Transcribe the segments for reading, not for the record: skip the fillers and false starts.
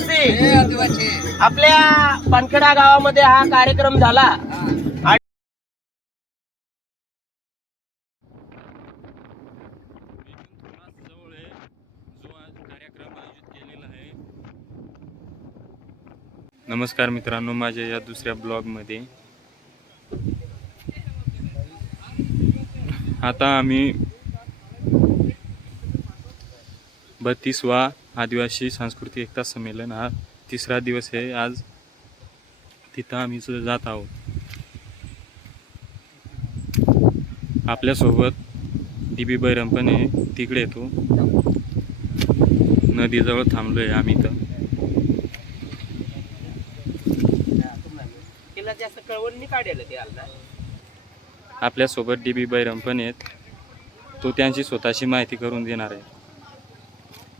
आदिवासी आपल्या पानखेडा गावामध्ये हा कार्यक्रम झाला। नमस्कार मित्रांनो, माझ्या या दुसऱ्या ब्लॉगमध्ये आता आम्ही 32वा आदिवासी सांस्कृतिक एकता संमेलन हा तिसरा दिवस आहे। आज तिथं आम्ही सुद्धा जात आहोत। आपल्यासोबत DB बैरम पण आहे, तिकडे येतो नदीजवळ थांबलोय आम्ही इथं। आपल्यासोबत DB बैरम पण आहेत, तो त्यांची स्वतःची माहिती करून देणार आहे।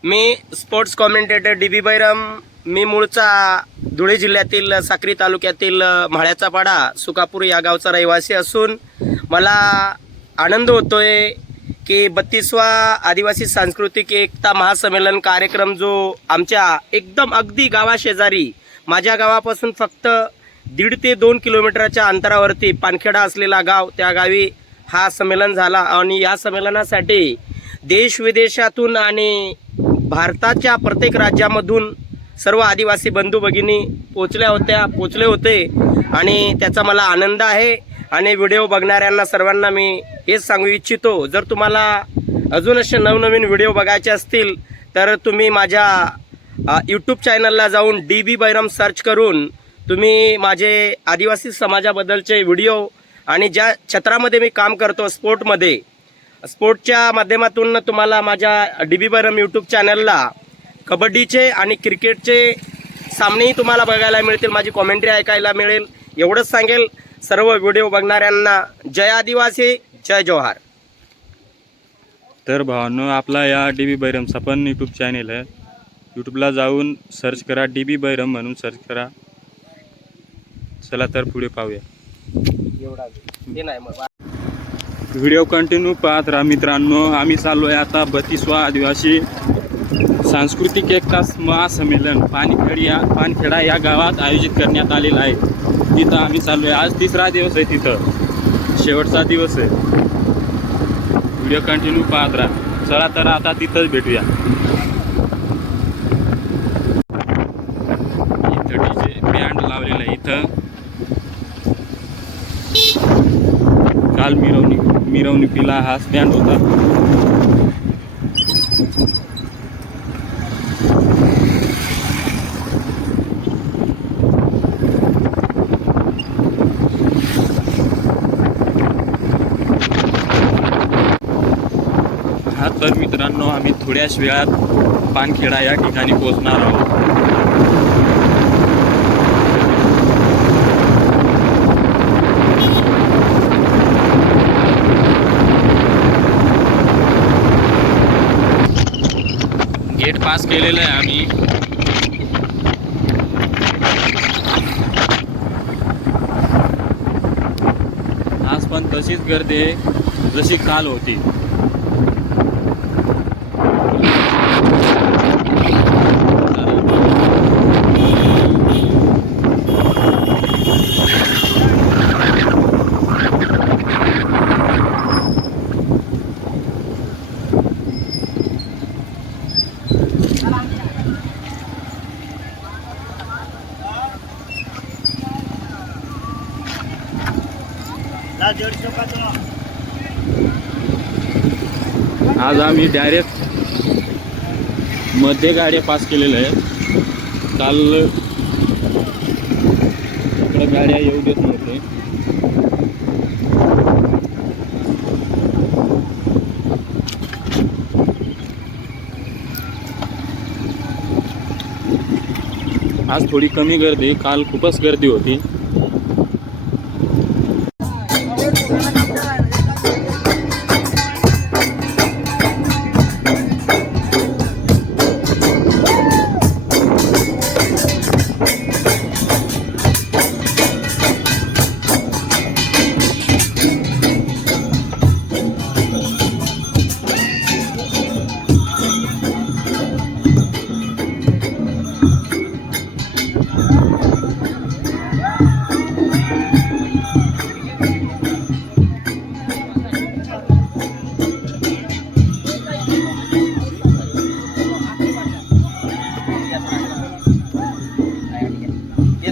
मी स्पोर्ट्स कॉमेंटेटर DB बैरम। मी मूळचा धुळे जिल्ह्यातील साक्री तालुक्यातील म्हाळ्याचा पाडा सुकापूर या गावचा रहिवासी असून मला आनंद होतोय की 32वा आदिवासी सांस्कृतिक एकता महासंमेलन कार्यक्रम जो आमच्या एकदम अगदी गावाशेजारी, माझ्या गावापासून फक्त 1.5 ते 2 किलोमीटरच्या अंतरावरती पानखेडा असलेला गाव, त्या गावी हा संमेलन झाला। आणि या संमेलनासाठी देश विदेशातून आणि भारताच्या प्रत्येक राज्यामधून सर्व आदिवासी बंधू भगिनी पोचले होते आणि त्याचा मला आनंद आहे। आणि व्हिडिओ बघणाऱ्यांना सर्वांना मी हेच सांगू इच्छितो, जर तुम्हाला अजून असे नवनवीन व्हिडिओ बघायचे असतील तर तुम्ही माझ्या यूट्यूब चॅनलला जाऊन DB बैरम सर्च करून तुम्ही माझे आदिवासी समाजाबद्दलचे व्हिडिओ आणि ज्या क्षेत्रामध्ये मी काम करतो स्पोर्टच्या माध्यमातून तुम्हाला माझ्या DB बैरम यूट्यूब चॅनलला कबड्डीचे आणि क्रिकेटचे सामनेही तुम्हाला बघायला मिळतील, माझी कॉमेंट्री ऐकायला मिळेल। एवढंच सांगेल सर्व व्हिडिओ बघणाऱ्यांना, जय आदिवासी, जय जोहार। तर भावांनो, आपला या DB बैरमचा पण यूट्यूब चॅनेल आहे, यूट्यूबला जाऊन सर्च करा, DB बैरम म्हणून सर्च करा। चला तर पुढे पाहूया। व्हिडिओ कंटिन्यू पाहत राहा मित्रांनो। आम्ही चाललोय आता 32वा आदिवासी सांस्कृतिक एकता महासंमेलन पानखेडा या गावात आयोजित करण्यात आलेलं आहे। तिथं आम्ही चाललोय। आज तिसरा दिवस आहे, तिथं शेवटचा दिवस आहे। व्हिडिओ कंटिन्यू पाहत राहा। चला तर आता तिथंच भेटूया। इथं DJ बँड लावलेला आहे। इथं काल मिरवणुकीला हा स्टँड होता। तर मित्रांनो, आम्ही थोड्याच वेळात पानखेडा या ठिकाणी पोहोचणार आहोत। गेट पास केलेलं आहे आम्ही। आज पण तशीच गर्दी आहे जशी काल होती। आज आम्ही डायरेक्ट मध्ये गाड्या पास केलेल्या आहेत। काल इकडे गाड्या येऊ देत नव्हते। आज थोडी कमी गर्दी, काल खूपच गर्दी होती।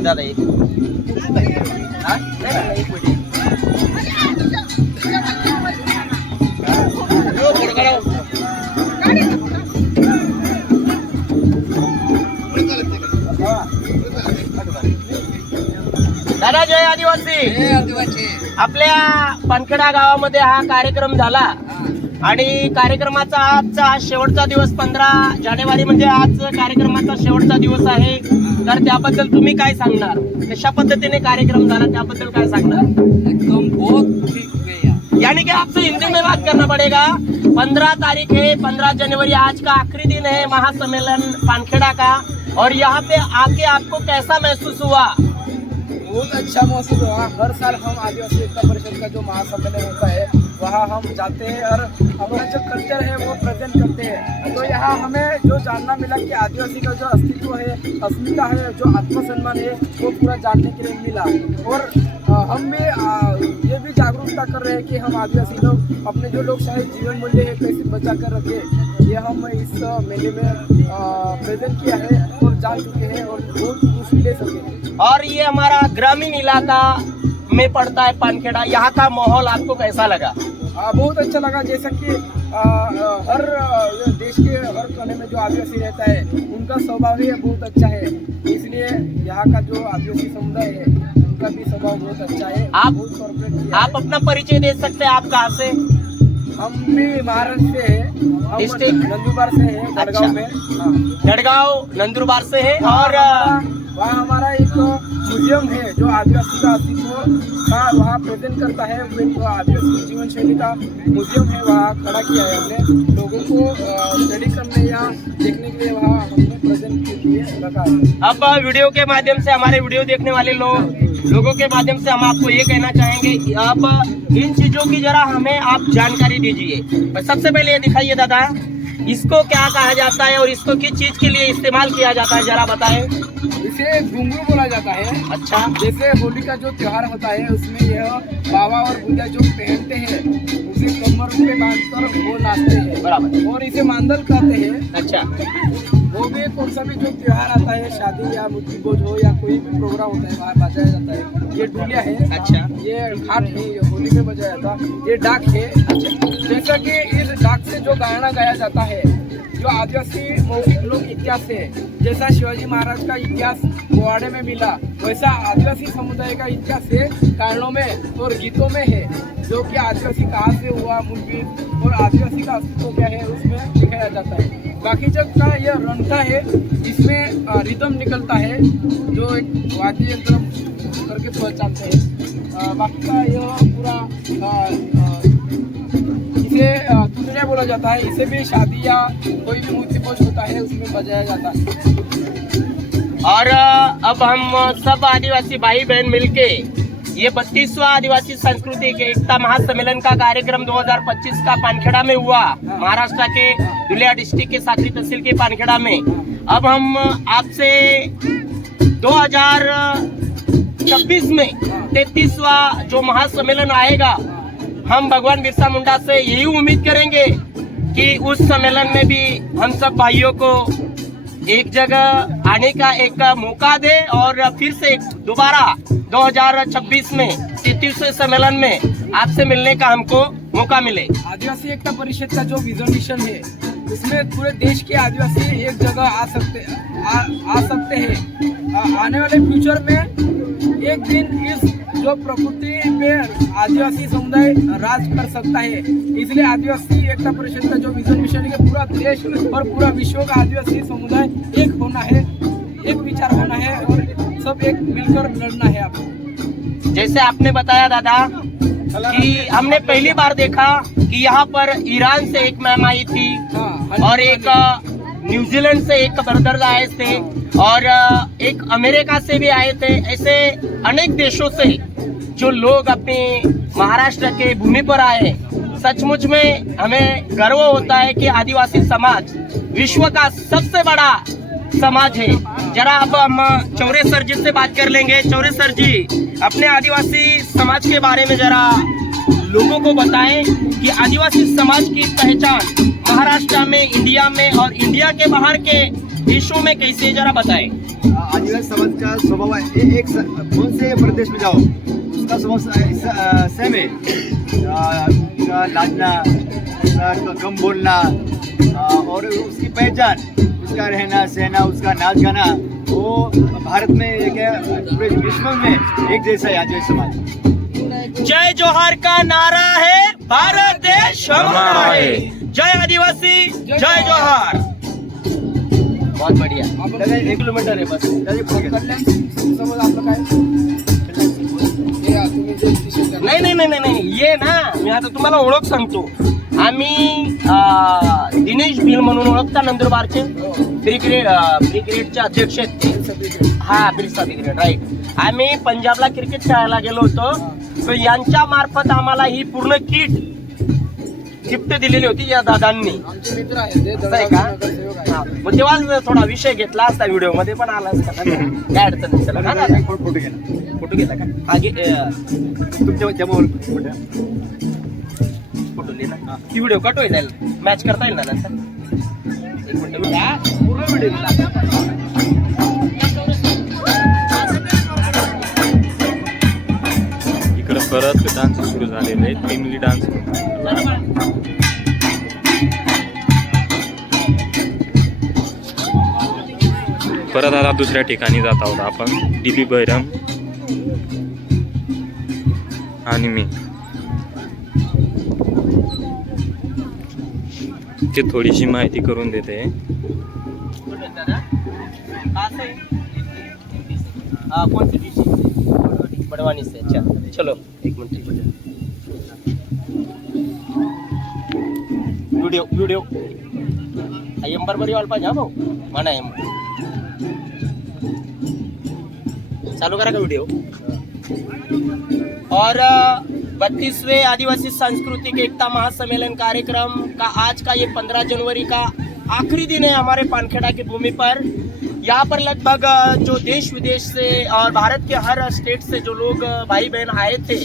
दादा एक हा? नाही, नाही, एक मिनिट. दादा जय आदिवासी. आपल्या पानखेडा गावामध्ये हा कार्यक्रम झाला आणि कार्यक्रमाचा आजचा शेवटचा दिवस 15 जानेवारी म्हणजे आज कार्यक्रमाचा शेवटचा दिवस आहे. तर त्याबद्दल तुम्ही काय सांगणार? कशा पद्धतीने कार्यक्रम झाला त्याबद्दल काय सांगणार? एकदम बहुत ठीक गया. यानी कि आपसे हिंदी में बात करना पड़ेगा. 15 तारीख है, 15 जनवरी आज का आखिरी दिन है महासम्मेलन पानखेड़ा का. और यहाँ पे आके आपको कैसा महसूस हुआ? बहुत अच्छा महसूस हुआ. हर साल हम आदिवासी एकता परिषद का जो महासम्मेलन होता है वहाँ हम जाते हैं और अपना जो कल्चर है वो प्रेजेंट करते हैं. तो यहाँ हमें जो जानना मिला कि आदिवासी का जो अस्तित्व है, अस्मिता है, जो आत्मसम्मान है वो पूरा जानने के लिए मिला. और हम भी ये भी जागरूकता कर रहे हैं कि हम आदिवासी लोग अपने जो लोग शायद जीवन मूल्य है कैसे बचा कर रखें. ये हम इस मेले में प्रेजेंट किया है और जान चुके हैं और बहुत खुशी ले सके. और ये हमारा ग्रामीण इलाका में पड़ता है पानखेड़ा. यहाँ का माहौल आपको कैसा लगा? बहुत अच्छा लगा. जैसा कि हर देश के हर कोने में जो आदिवासी रहता है उनका स्वभाव ही बहुत अच्छा है. इसलिए यहाँ का जो आदिवासी समुदाय है उनका भी स्वभाव बहुत अच्छा है. आप अपना परिचय दे सकते हैं? आप कहाँ से? हम भी महाराष्ट्र से है. हम डिस्ट्रिक्ट? नंदुरबार से है, गढ़गांव अच्छा. में. हाँ. गढ़गांव नंदुरबार से है. और वहाँ हमारा एक म्यूजियम है जो आदिवासी का अस्तित्व का वहाँ प्रेजेंट करता है. तो आदिवासी जीवन शैली का म्यूजियम है, वहाँ खड़ा किया है हमने. लोगों को स्टडी करने या देखने के लिए वहाँ हमने प्रेजेंट किए रखा है. अब वीडियो के माध्यम से हमारे वीडियो देखने वाले लोगों के माध्यम से हम आपको ये कहना चाहेंगे कि अब इन चीजों की जरा हमें आप जानकारी दीजिए. सबसे पहले ये दिखाइए दादा, इसको क्या कहा जाता है और इसको किस चीज के लिए इस्तेमाल किया जाता है, जरा बताएं. इसे घुंघरू बोला जाता है. अच्छा. जैसे होली का जो त्योहार होता है उसमें यह बाबा और बुढ़िया जो पहनते हैं उसे कमर पे बांधकर वो नाचते हैं. बराबर. और इसे मांदल कहते हैं. अच्छा. वो भी कौन सा भी जो त्योहार आता है, शादी या मृत्यु भोज हो या कोई भी प्रोग्राम होता है वहाँ बजाया जाता है. ये डुलिया है. अच्छा. ये घाट है, ये होली में बजाया जाता. ये डाक है. जैसा कि इस डाक से जो गाना गाया जाता है जो आदिवासी मौखिक लोक इतिहास है, जैसा शिवाजी महाराज का इतिहास गोवाड़े में मिला वैसा आदिवासी समुदाय का इतिहास है गानों में और गीतों में है. जो कि आदिवासी कहाँ से हुआ, मूलभूत और आदिवासी का अस्तित्व क्या है उसमें दिखाया जाता है. बाकी जब का यह रंगता है इसमें रिदम निकलता है जो एक वाद्य यंत्र करके पहचानते हैं. बाकी का यह पूरा इसे तुतड़िया बोला जाता है. इसे भी शादी या कोई भी मूर्ति भोज होता है उसमें बजाया जाता है. और अब हम सब आदिवासी भाई बहन मिलके ये 32वां आदिवासी सांस्कृतिक एकता महासम्मेलन का कार्यक्रम 2025 का पानखेड़ा में हुआ, महाराष्ट्र के धुलिया डिस्ट्रिक्ट के साकरी तहसील के पानखेड़ा में. अब हम आपसे 2026 में 33वां जो महासम्मेलन आएगा, हम भगवान बिरसा मुंडा से यही उम्मीद करेंगे कि उस सम्मेलन में भी हम सब भाइयों को एक जगह आने का एक मौका दे और फिर से दोबारा 2026 में 33वें सम्मेलन में आपसे मिलने का हमको मौका मिले. आदिवासी एकता परिषद का जो विजन मिशन है उसमें पूरे देश के आदिवासी एक जगह आ सकते हैं. आने वाले फ्यूचर में एक दिन इस जो प्रकृति पे आदिवासी समुदाय राज कर सकता है. इसलिए आदिवासी एकता परिषद का जो विजन मिशन है कि पूरा देश और पूरा विश्व का आदिवासी समुदाय एक होना है, एक विचार होना है और सब एक मिलकर लड़ना है. आपको जैसे आपने बताया दादा कि हमने पहली बार देखा कि यहाँ पर ईरान से एक मैम आई थी और एक न्यूजीलैंड से एक ब्रदर आए थे और एक अमेरिका से भी आए थे. ऐसे अनेक देशों से जो लोग अपने महाराष्ट्र के भूमि पर आए. सचमुच में हमें गर्व होता है कि आदिवासी समाज विश्व का सबसे बड़ा समाज है. जरा अब हम चौरे सर जी से बात कर लेंगे. चौरे सर जी, अपने आदिवासी समाज के बारे में जरा लोगों को बताएं कि आदिवासी समाज की पहचान महाराष्ट्र में, इंडिया में और इंडिया के बाहर के विश्व में कैसे जरा बताएं। आदिवासी समाज का स्वभाव है एक कौन से प्रदेश में जाओ उसका स्वभाव सेम है। उसका नाचना, उसका कम बोलना और उसकी पहचान, उसका रहना सहना, उसका नाच गाना, वो भारत में एक है, पूरे विश्व में एक जैसा है आदिवासी समाज। जय जोहार का नारा है, भारत देश हमारा है। जय आदिवासी, जय जोहार। बहुत बढ़िया। आपलं 1 किलोमीटर आहे बस। कल्याण समज आपलं काय हे तुम्ही जे विषय करता. नाही ये ना, मी आता तुम्हाला ओळख सांगतो. आम्ही दिनेश भिल म्हणून ओळखता नंदुरबारचे ब्रिगेडचे अध्यक्ष आहेत ते. हा बिरसा ब्रिगेड राईट. आम्ही पंजाबला क्रिकेट खेळायला गेलो होतो, तर यांच्या मार्फत आम्हाला ही पूर्ण किट गिफ्ट दिलेली होती या दादांनी. आमचे मित्र आहेत ते असं आहे का? नगरसेवक आहेत. हा. मग तेव्हा थोडा विषय घेतला असता व्हिडिओ मध्ये, पण आला असता ना. काय अडचण नाही. चला, हा दादा. फोटो घ्या फोटो घेतला का? हा घे. तुमच्या त्यामुळे फोटो ले ना. ही व्हिडिओ कट होईल जाईल, मॅच करता येईल ना नंतर. एक मिनिट. हा, पूर्ण व्हिडिओ इकडं परत डान्स सुरू झालेले आहेत, फॅमिली डान्स. परत आता दुसऱ्या ठिकाणी जात आहोत आपण, डीबी बैरम आणि मी. ते थोडीशी माहिती करून देते. कौन सी डिश? बड़वानी से. अच्छा चलो एक मिनट. व्हिडिओ एम बरोबर यायला पाहिजे. हा भाऊ म्हणा एम चालू करा का व्हिडिओ. और 32वें आदिवासी सांस्कृतिक एकता महासम्मेलन कार्यक्रम का आज का ये 15 जनवरी का आखिरी दिन है हमारे पानखेड़ा की भूमि पर. यहाँ पर लगभग जो देश विदेश से और भारत के हर स्टेट से जो लोग भाई बहन आए थे,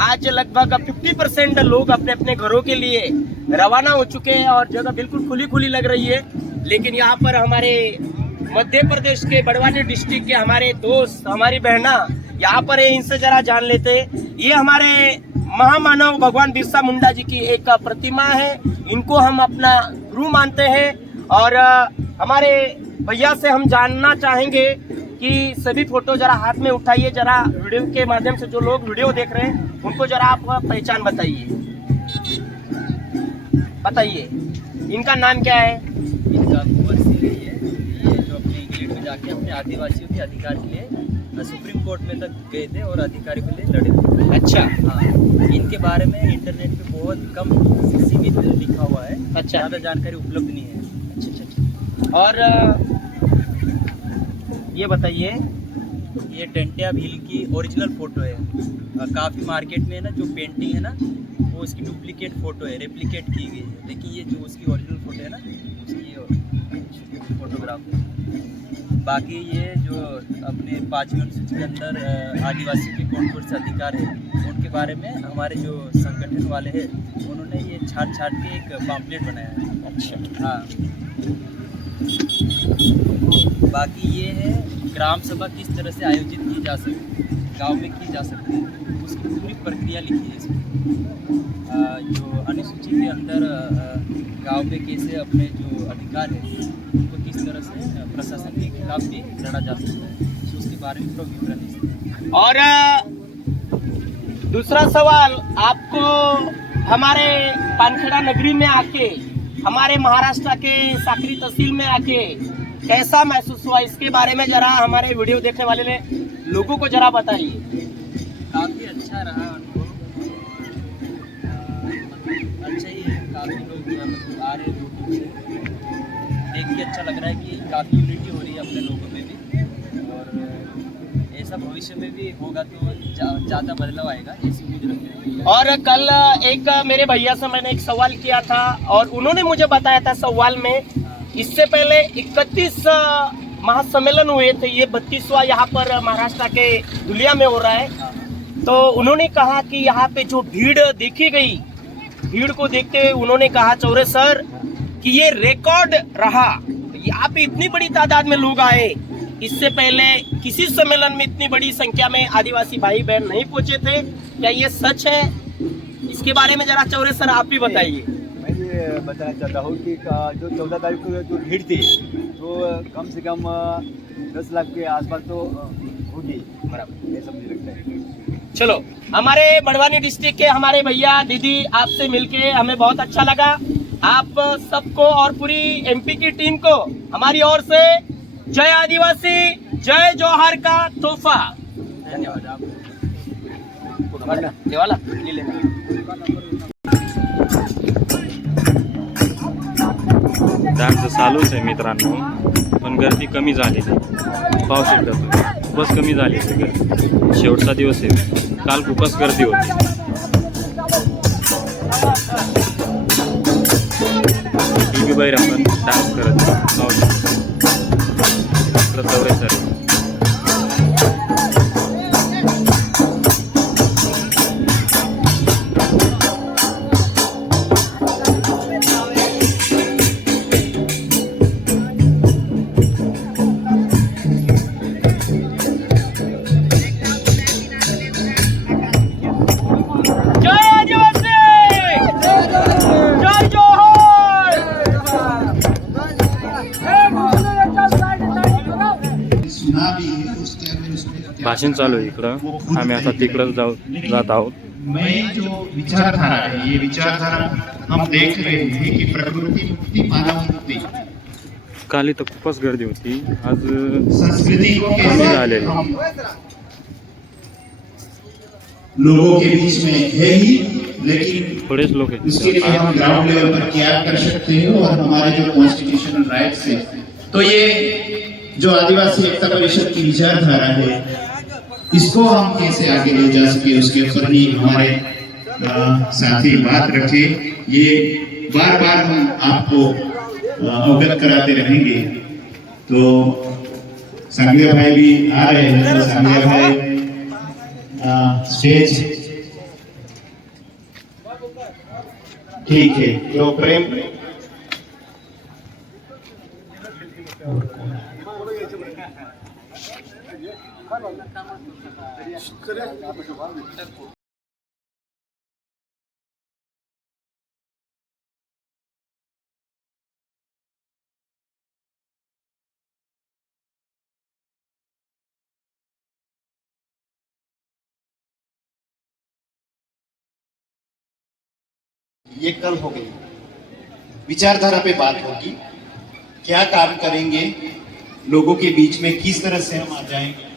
आज लगभग 50% लोग अपने अपने घरों के लिए रवाना हो चुके हैं और जगह बिल्कुल खुली खुली लग रही है. लेकिन यहाँ पर हमारे मध्य प्रदेश के बड़वानी डिस्ट्रिक्ट के हमारे दोस्त, हमारी बहना यहाँ पर है, इनसे जरा जान लेते. ये हमारे महामानव भगवान बिरसा मुंडा जी की एक प्रतिमा है. इनको हम अपना गुरु मानते हैं. और हमारे भैया से हम जानना चाहेंगे कि सभी फोटो जरा हाथ में उठाइए. जरा वीडियो के माध्यम से जो लोग वीडियो देख रहे हैं उनको जरा आप पहचान बताइए. इनका नाम क्या है? इनका कुंवर सिंह है। ये जो अपने गेट में जाके अपने आदिवासियों के अधिकार के लिए सुप्रीम कोर्ट में तक गए थे और अधिकारी के लिए लड़े थे। अच्छा. हाँ, इनके बारे में इंटरनेट पे बहुत कम सीमित लिखा हुआ है। अच्छा. ज़्यादा जानकारी उपलब्ध नहीं है। अच्छा. और ये बताइए, ये टेंटिया भील की ओरिजिनल फोटो है। काफ़ी मार्केट में ना जो पेंटिंग है ना, वो उसकी डुप्लीकेट फोटो है, रेप्लिकेट की गई है। लेकिन ये जो उसकी ओरिजिनल फोटो है ना, उसकी फोटोग्राफ है। बाकी ये जो अपने 5वीं अनुसूची के अंदर आदिवासी के कौन से अधिकार है, उनके बारे में हमारे जो संगठन वाले हैं उन्होंने ये छाट के एक पम्पलेट बनाया है। अच्छा. हाँ, बाकी ये है ग्राम सभा किस तरह से आयोजित की जा सकती है, गांव में की जा सकती है, उसकी पूरी प्रक्रिया लिखी है इसमें। जो अनुसूची के अंदर गांव में कैसे अपने जो अधिकार है उनको किस तरह से प्रशासन के खिलाफ भी लड़ा जा सकता है, तो उसके बारे में पूरा विवरण इसमें। और दूसरा सवाल, आपको हमारे पानखेड़ा नगरी में आके, हमारे महाराष्ट्र के साकरी तहसील में आके कैसा महसूस हुआ, इसके बारे में जरा हमारे वीडियो देखने वाले लोगों को जरा बताइए. काफ़ी अच्छा रहा अनुभव। अच्छा ही है, काफ़ी लोग मतलब आ रहे हैं दूर से, देख के अच्छा लग रहा है कि काफ़ी यूनिटी हो रही है अपने लोगों में भी, और ऐसा भविष्य में भी होगा तो ज़्यादा बदलाव आएगा, ऐसी उम्मीद रखते हैं। और कल एक मेरे भैया से मैंने एक सवाल किया था और उन्होंने मुझे बताया था सवाल में, इससे पहले 31 महासम्मेलन हुए थे, ये 32वां यहाँ पर महाराष्ट्र के दुलिया में हो रहा है. तो उन्होंने कहा कि यहाँ पे जो भीड़ देखी गई, भीड़ को देखते हुए उन्होंने कहा चौरे सर कि ये रिकॉर्ड रहा, यहाँ पे इतनी बड़ी तादाद में लोग आए, इससे पहले किसी सम्मेलन में इतनी बड़ी संख्या में आदिवासी भाई बहन नहीं पहुंचे थे, क्या ये सच है? इसके बारे में जरा चौरे सर आप भी बताइए। मैं ये बताना चाहता हूँ कि जो 14 तारीख को जो भीड़ थी तो कम से कम 10 लाख के आसपास तो होगी, बराबर, ये सब मुझे लगता है। चलो, हमारे बड़वानी डिस्ट्रिक्ट के हमारे भैया दीदी, आपसे मिलके हमें बहुत अच्छा लगा। आप सबको और पूरी एमपी की टीम को हमारी ओर से जय आदिवासी, जय जोहार का तोहफा। धन्यवाद। ये वाला ले लेना। डान्स चालूच आहे मित्रांनो, पण गर्दी कमी झालेली आहे. पाहू शकता तुम्ही, खूपच कमी झाली आहे गर्दी. शेवटचा दिवस आहे, काल खूपच गर्दी होती. बाहेर आपण डान्स करत पाहू शकता. चौरे सर भाषण चालू आहे इकडं. आम्ही आता तिकडंच जात आहोत. मैं जो विचारधारा है, ये विचारधारा हम देख रहे हैं कि प्रकृति मुक्ति मानव मुक्ति काल इथं खूपच गर्दी होती, आज संस्कृति कमी झालेली. लोगों के बीच में है ही, लेकिन थोडेच लोक उसके लिए आहेत. हम ग्राउंड लेवल पर क्या कर सकते हैं और हमारे जो कॉन्स्टिट्यूशनल राइट्स है, तो ये जो आदिवासी एकता परिषद की विचारधारा है, इसको हम कैसे आगे ले जा सके, उसके ऊपर ही हमारे साथी बात रखे. ये बार बार हम आपको अवगत कराते रहेंगे. तो सांगलिया भाई भी आ रहे हैं, तो सांगलिया भाई स्टेज ठीक है. तो प्रेम ये कल हो गई, विचारधारा पे बात होगी, क्या काम करेंगे, लोगों के बीच में किस तरह से हम आ जाएंगे.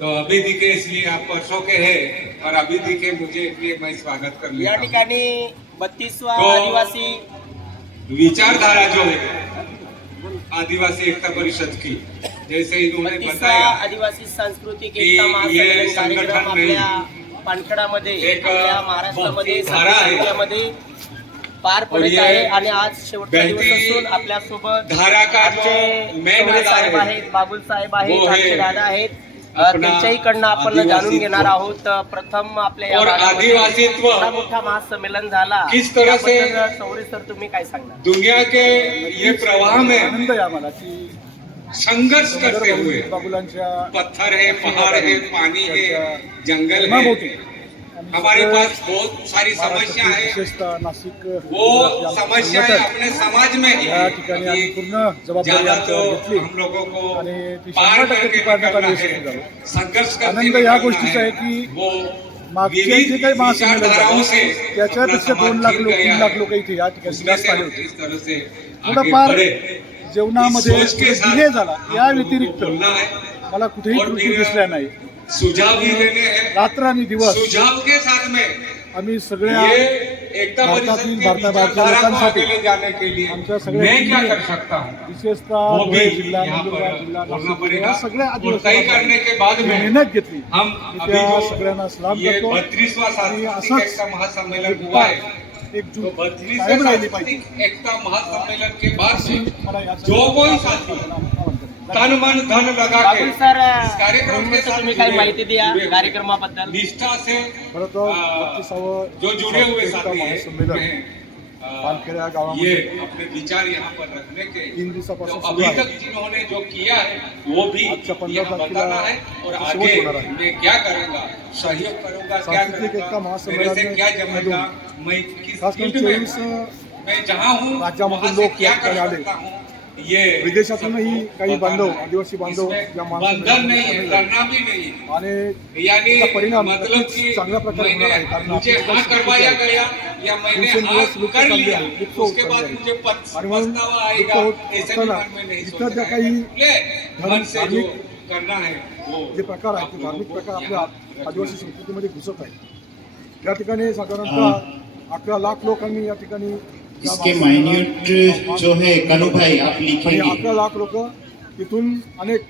तो अभी दिखे इसलिए आप परसों के हैं और अभी दिखे मुझे, इसलिए मैं स्वागत कर या लिया. ठिकाणी 32वां तो आदिवासी विचारधारा जो है आदिवासी एकता परिषद की, जैसे इन्होंने 32वां बताया आदिवासी सांस्कृतिक की एकता ये महासंमेलन संगठन कार्यक्रम नहीं, आपल्या पानखेडामध्ये, एक आपल्या महाराष्ट्रामध्ये, धारा आहे. जिल्ह्यामध्ये पार पडत ये आहे. आणि आज शेवटचा दिवस बहती असून आपल्यासोबत धारा का आमचे जो मेन चौरे आधार साहेब आहे, आहेत, बाबुल साहेब आहेत, वो है आमचे दादा आहेत. अपना त्यांच्याहीकडनं आपण आदिवासी जाणून घेणार आहोत. प्रथम आपल्या या और भागामध्ये आदिवासीत्व एवढा मोठा महासंमेलन झाला, किस तरह से याबद्दल चौरे सर तुम्ही काय सांगणार? दुनिया के ये प्रवाह में आनंद आहे आम्हाला की संघर्ष करते हुए, बाबुलांच्या पत्थर है, पहाड़ है, पानी है, जंगल सीमा है, होती. हमारे पास बहुत सारी समस्या है. विशेषतः नाशिक वो समस्याएं अपने समाज में ही या ठिकाणी आम्ही पूर्ण जबाबदारी ज्यादा तो आमच्यावर घेतली हम लोगों को आणि ती पार 100% करके पार निकलना करण्यात है, यशस्वी झालो. संघर्ष करके आनंद या निकलना गोष्टीचा आहे है. की वो मागचे जे विविध काही महासंमेलन विचारधाराओं झालं, से त्याच्यापेक्षा अपना 2 लाख समाज लोक खींच 3 गया लाख लोक इथे या ठिकाणी उसमें जास्त से आले हम होते. इस तरह से आगे थोडंफार बढ़े. जेवणामध्ये इस सोच के साथ डिले झाला, या हम व्यतिरिक्त बोलना है मला कुठेही और त्रुटी फिर दिसल्या नाही. सुझाव भी देने हैं. रात्र आणि दिवस सुझाव के साथ में आम्ही सगळ्या ये एकता परिषद भारतातील की भारताबाहेरच्या विचारधारा को लोकांसाठी आगे ले जाने के लिए आमच्या सगळ्या मैं क्या टीमने कर सकता हूँ विशेषतः वो भी धुळे जिल्हा, यहाँ नंदुरबार पर जिल्हा, बोलना नाशिक पड़ेगा. या सगळ्या और आदिवासी तय करने के बाद में मेहनत घेतली. हम मी अभी त्या जो सगळ्यांना सलाम ये करतो. 32वां आणि सांस्कृतिक असंच एकता महासम्मेलन हुआ है, तो एकजूट 32वें कायम राहिली पाहिजे. सांस्कृतिक एकता महासम्मेलन के बाद अशी में मला या जो कोई साथी तन मन धन लगा के बाबुल सर, इस कार्यक्रम के साथ तुम्ही काही जुड़े- माहिती द्या जुड़े हुए, कार्यक्रमाबद्दल. निष्ठा से खरं तर 32वां जो जुड़े हुए एकता साथी हैं, महासंमेलन उन्हें पानखेड्या ये गावामध्ये अपने विचार यहाँ पर रखने के 3 दिवसापासून तो सुरू अभी आहे. तक जिन्होंने जो किया है वो भी आजच्या 15 यहाँ तारखेला बताना है और शेवट आगे होणार आहे. मैं क्या करूँगा, सहयोग करूँगा, क्या सांस्कृतिक एकता करूँगा, महासंमेलन मेरे से क्या में जमेगा, मैं किस खास करून फील्ड में 24 हूँ, मैं जहाँ हूँ राज्यामधून वहाँ से लोक क्या या कर ठिकाणी आले. सकता हूँ, ये विदेशातूनही काही बांधव बताना है. आदिवासी बांधव इसमें या बंधन नहीं है, महासंमेलनात करना भी नहीं है. आणि यानी त्याचा परिणाम मतलब नक्कीच कि चांगल्या प्रकारे होणार आहे. कारण मुझे आपली हाँ संस्कृती करवाया आहे. गया या मैंने दिवसेंदिवस हाँ लुप्त कर चालली लिया, आहे, लुप्त होत उसके बाद चालली मुझे आहे. आणि म्हणून पछतावा लुप्त आएगा, होत ऐसे असताना मन में नहीं इतर सोचना ज्या है. काही इसलिए मन से जो धार्मिक करना है वो जे प्रकार आहेत ते आप धार्मिक लोगों प्रकार को आपल्या यहाँ आदिवासी संस्कृतीमध्ये घुसत आहेत. या ठिकाणी साधारणतः 11 लाख लोकांनी या ठिकाणी या इसके महासंमेलनात माइन्यूट जो है कनु भाई आप आणि लिखेंगे 11 लाख लोक तिथून अनेक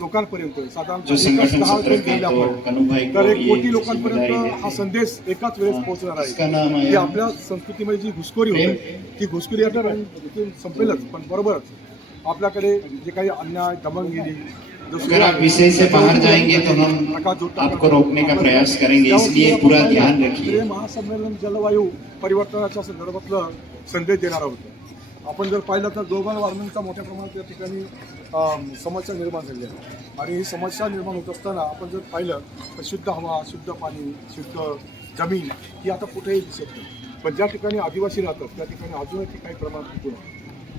लोकांपर्यंत साधारणतः जो एकाच संगठन 10 सत्र केले तो आपण कनु भाई को तर 1 ये कोटी जिम्मेदारी लोकांपर्यंत देते हा हैं. संदेश एकाच वेळेस पोहोचणार इसका आहे नाम की है आपल्या संस्कृतीमध्ये जी घुसखोरी होत आहे ती घुसखोरी आता इथून संपेलच, पण बरोबरच आपल्याकडे जे काही अन्याय दमनगिरी अगर आप विषय से बाहर जाएंगे तो हम आपको रोकने का प्रयास करेंगे, इसलिए पूरा ध्यान रखिए. महासंमेलन जलवायू परिवर्तनाच्या संदर्भातलं संदेश देणार होतं. आपण जर पाहिलं तर ग्लोबल वॉर्मिंगचा मोठ्या प्रमाणात या ठिकाणी समस्या निर्माण झाली आहे. आणि ही समस्या निर्माण होत असताना आपण जर पाहिलं तर शुद्ध हवा, शुद्ध पाणी, शुद्ध जमीन ही आता कुठेही दिसत नाही. पण ज्या ठिकाणी आदिवासी राहतात त्या ठिकाणी अजूनही ती काही प्रमाणात टिकून आहे.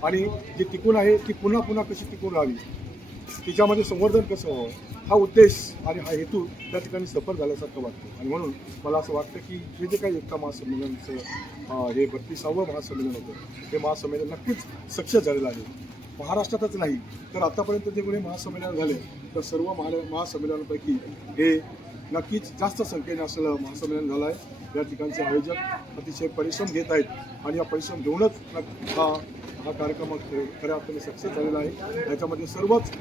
आणि जी टिकून आहे ती पुन्हा पुन्हा कशी टिकून राहावी, तिच्यामध्ये संवर्धन कसं व्हावं, हा उद्देश आणि हा हेतू त्या ठिकाणी सफल झाल्यासारखं वाटतं. आणि म्हणून मला असं वाटतं की हे जे काही एकता महासंमेलनचं हे 32वं महासंमेलन होतं हे महासंमेलन नक्कीच सक्सेस झालेलं आहे. महाराष्ट्रातच नाही तर आतापर्यंत जे कोणी महासंमेलन झाले तर सर्व महासंमेलनापैकी हे नक्कीच जास्त संख्येने असलेलं महासंमेलन झालं आहे. या ठिकाणचे आयोजक अतिशय परिश्रम घेत आहेत आणि या परिश्रम घेऊनच हा कार्यक्रम खऱ्या अर्थाने सक्सेस झालेला आहे. याच्यामध्ये सर्वच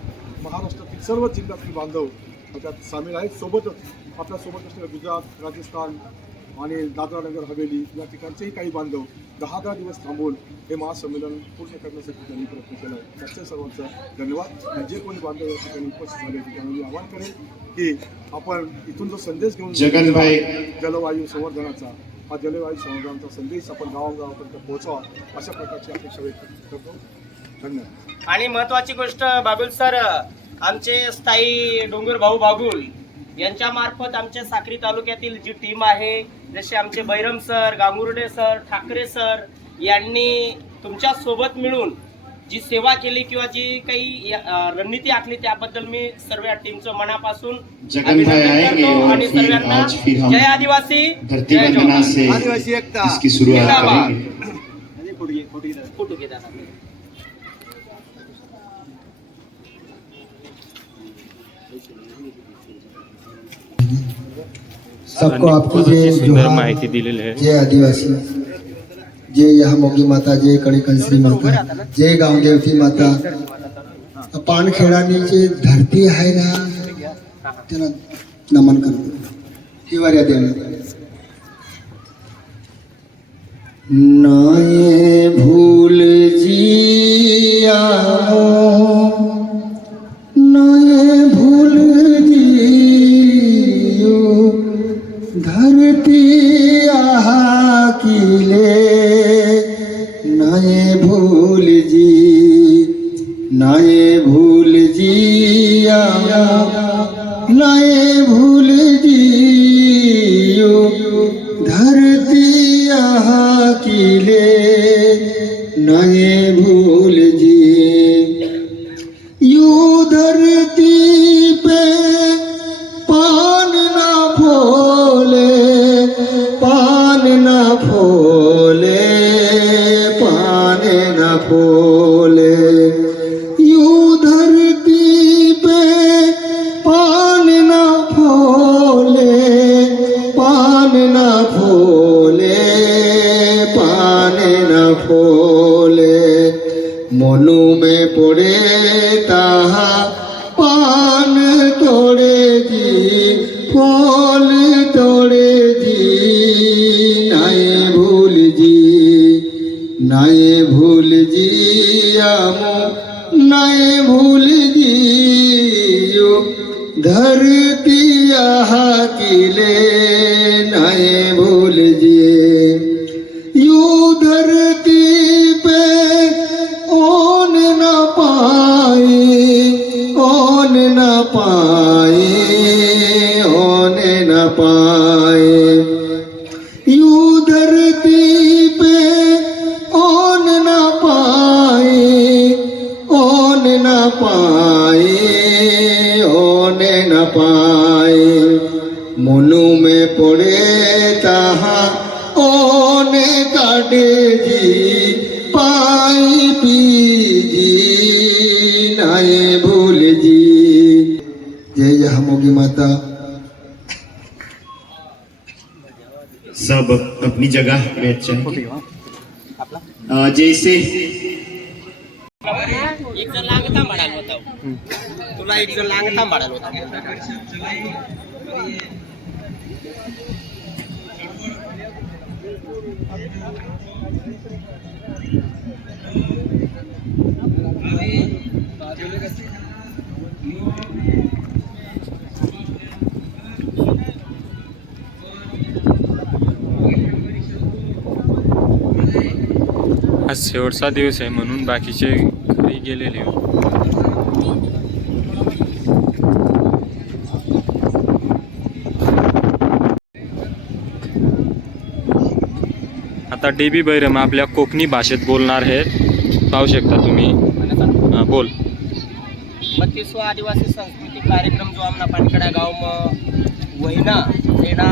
महाराष्ट्रातील सर्व जिल्ह्यातील बांधव त्यात सामील आहेत. सोबतच आपल्यासोबत असलेल्या गुजरात, राजस्थान आणि दादरा नगर हवेली या ठिकाणचेही काही बांधव 10-10 दिवस थांबून हे महासंमेलन पूर्ण करण्यासाठी त्यांनी प्रयत्न केला आहे. त्याच्या सर्वांचा धन्यवाद. आणि जे कोणी बांधव या ठिकाणी उपस्थित झाले त्यांना मी आवाहन करेन की आपण इथून जो संदेश घेऊन जगनभाई जलवायू संवर्धनाचा हा जलवायू संवर्धनाचा संदेश आपण गावागावापर्यंत पोहोचवा अशा प्रकारची अपेक्षा व्यक्त करतो. धन्यवाद. आणि महत्वाची गोष्ट बागुल सर, आमचे स्थायी डोंगर भाऊ बागुल यांच्या मार्फत आमच्या साक्री तालुक्यातील जी टीम आहे, जसे आमचे बैरम sir, Gangurde sir, Thackeray sir यांनी तुमच्या सोबत मिळून जी सेवा केली किंवा जी काही रणनीती आखली त्याबद्दल मी सर्व टीमचं मनापासून अभिनंदन करतो. आणि सर्वांना जय आदिवासी, धरती जय वंदना जोहार. से आदिवासी एकता. इसकी शुरुआत जिंदाबाद. करेंगे. फोटो घेतात. सबको आपकी जय सुंदर जोहार, माहिती दिलेली आहे. जय आदिवासी, जय यहा मोगी माता, जय कणिकंसरी माता, जय गावदेवती माता. पानखेडानी जे धरती आहे ना त्याला नमन करतो. हिवाऱ्या देवी नाये भूल जिया नाये भूल जियो धरती आहा किले नाये भूल जी नाये भूल जिया नाये भूल जियो धरती आहा किले नाये भूल जी. यू धरती पे पान ना फोले पान ना फोले पान ना फोले. यू धरती पे पान ना फोले पान ना फोले पान ना फोले. मनु में पड़े ताहा पान तोड़े जी फल तोड़े जी नाये भूल जी नाये भूल जी आमो नाये भूल जी यो धरती आहा किले नाये भूल जी. यू धर पाए होने न पाए मनु में पड़े ताहा ओने काटे जी पाई पीजी नाए भूल जी। जय जय मोगी माता। सब अपनी जगह बैठ जाएंगे। जैसे एक जण लांग थांबाडायला होता, तुला एक जण लांग थांबाडायला होता. आज शेवटचा दिवस आहे म्हणून बाकीचे घरी गेलेले. आता DB बैरम आपल्या कोकणी भाषेत बोलणार आहेत, पाहू शकता तुम्ही. बोल. 32वां आदिवासी सांस्कृतिक कार्यक्रम जो आमना पानखेडा गाव में वहीना तेना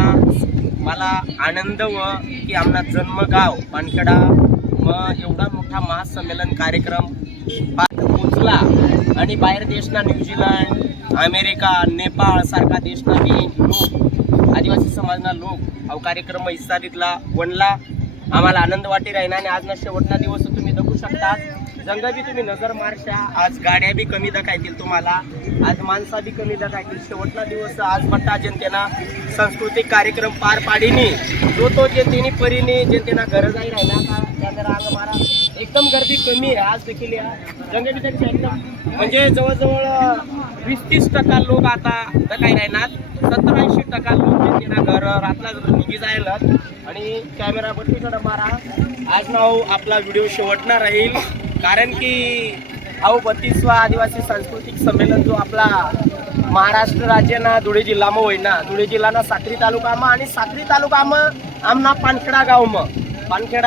मला आनंद व की आमना जन्म गाव पानखेडा मग एवढा मोठा महासंमेलन कार्यक्रम पोचला आणि बाहेर देशना न्यूझीलंड अमेरिका नेपाळ सारखा देशना बी लोक आदिवासी समाजना लोक हा कार्यक्रम हिस्सा घेतला वणला. आम्हाला आनंद वाटी राहिना आणि आज ना शेवटना दिवस तुम्ही बघू शकता. जंगल बी तुम्ही नजर मारशा, आज गाड्या बी कमी दाखवतील तुम्हाला, आज माणसा बी कमी दाखवतील. शेवटला दिवस आज बट्टा जनतेना सांस्कृतिक कार्यक्रम पार पाडीनी जो तो जनतेनी परीने जनतेना गरज आहे राहिना का त्या रांग मारा एकदम गर्दी कमी आहे आज देखील. या जंगलीपेक्षा एकदम म्हणजे जवळजवळ 20-30% लोक आता काय राहणार, 70-80% लोक जनतेना घर रातला निघी जायला. आणि कॅमेरा बट्टीकडे मारा. आज नाव आपला व्हिडिओ शेवटणार राहील कारण की हा 32वा आदिवासी सांस्कृतिक संमेलन जो आपला महाराष्ट्र राज्यना धुळे जिल्हाમાં होईना, धुळे जिल्हाना साक्री तालुकाમાં आणि साक्री तालुकाમાં आमना पानखेडा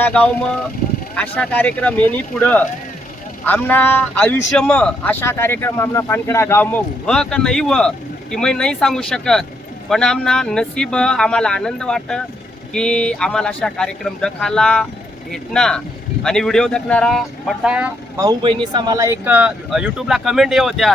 गावમાં अशा कार्यक्रम येणी पुढं आमना आयुष्यમાં अशा कार्यक्रम आमना पानखेडा गावમાં व का नाही व की मी नाही सांगू शकत, पण आमना नसीब आम्हाला आनंद वाटत की आम्हाला अशा कार्यक्रम दखाला भेटना. आणि व्हिडिओ देखणारा मोठा भाऊ बहिणीचा मला एक यूट्यूबला कमेंट ये होत्या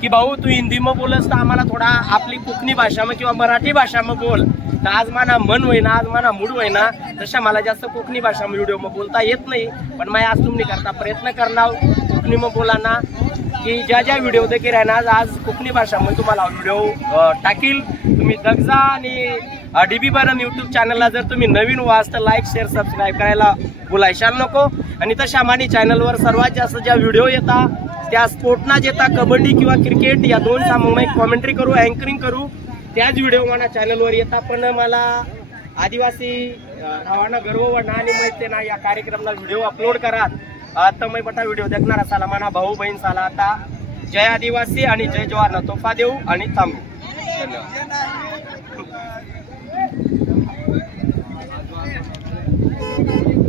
की भाऊ तू हिंदीमध्ये बोलस तर आम्हाला थोडा आपली कोकणी भाषामध्ये किंवा मराठी भाषामध्ये बोल. तर आज मला मन होईना, आज मला मूड होईना, तशा मला जास्त कोकणी भाषामध्ये व्हिडिओमध्ये बोलता येत नाही. पण मी आज तुम्ही करता प्रयत्न करणार कोकणीमध्ये बोलाना की ज्या ज्या व्हिडिओ देखील राहणार आज कोकणी भाषामध्ये तुम्हाला व्हिडिओ टाकील. तुम्ही दगजा आणि DB बैरम यूट्यूब चॅनलला जर तुम्ही नवीन व्हाल तर लाईक शेअर सबस्क्राईब करायला बोलायशाल नको. आणि तशा मानी चॅनलवर सर्वात जास्त ज्या व्हिडिओ येतात त्या स्पोर्टना येतात, कबड्डी किंवा क्रिकेट या दोन सामूहिक कॉमेंट्री करू, अँकरिंग करू, त्याच व्हिडिओ मला चॅनलवर येतात. पण मला आदिवासी गावांना गर्व वाटणं आणि माहिती ना या कार्यक्रमाला व्हिडिओ अपलोड करा. तर मी बटा व्हिडिओ देखणार असाला मला भाऊ बहीण साला. आता जय आदिवासी आणि जय जवाहरना तोफा देऊ आणि थांबू. धन्यवाद.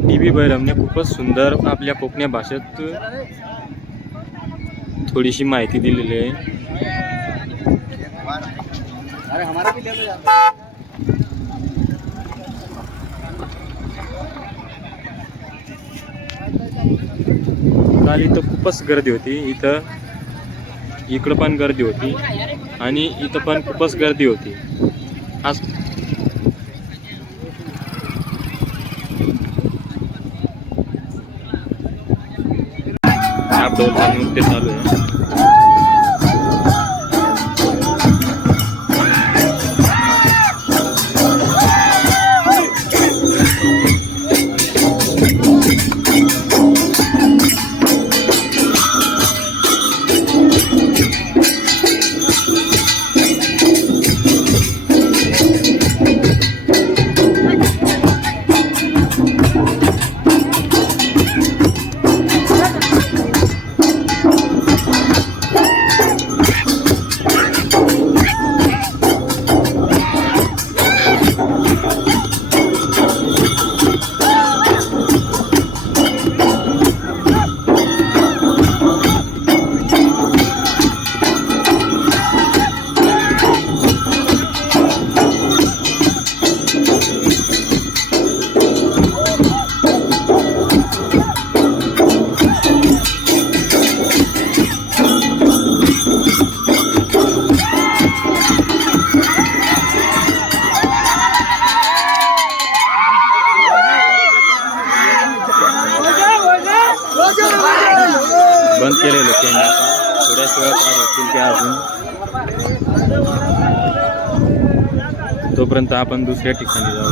DB बैरमने खूपच सुंदर आपल्या कोकणी भाषेत थोडीशी माहिती दिलेली आहे. काल इथं खूपच गर्दी होती, इकडं पण गर्दी होती आणि इथं पण खूपच गर्दी होती. आज नृत्य चालू आहे. बंद केलेलं त्यांनी आता थोड्याच वेळात होतील ते अजून. तोपर्यंत आपण दुसऱ्या ठिकाणी जाऊ.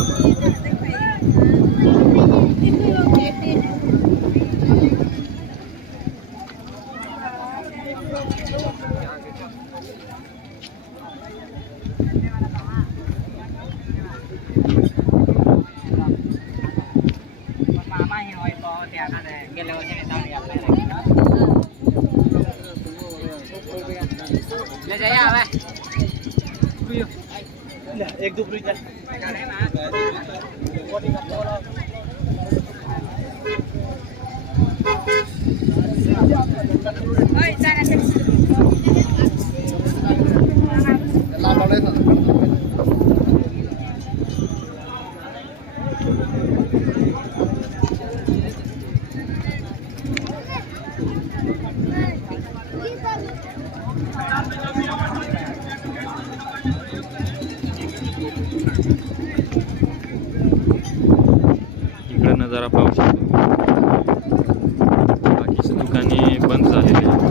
इकडे नजारा पाहू शकतो. बाकीची दुकाने बंद झालेली आहेत.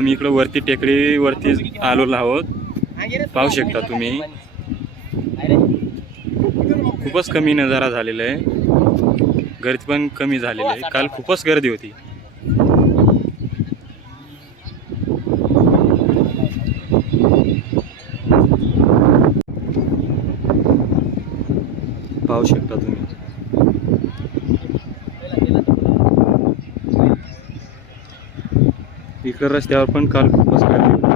आम्ही इकडं वरती टेकडीवरती आलेलो आहोत. पाहू शकता तुम्ही खूपच कमी नजारा झालेला आहे. गर्दी पण कमी झालेली आहे. काल खूपच गर्दी होती. पाहू शकता तुम्ही. इकडे रस्त्यावर पण काल खूपच गर्दी होती.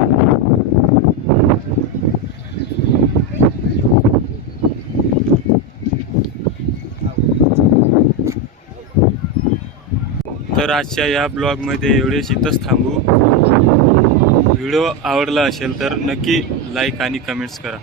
तर आजच्या या ब्लॉगमध्ये एवढेच इथंच थांबू. व्हिडिओ आवडला असेल तर नक्की लाईक आणि कमेंट्स करा.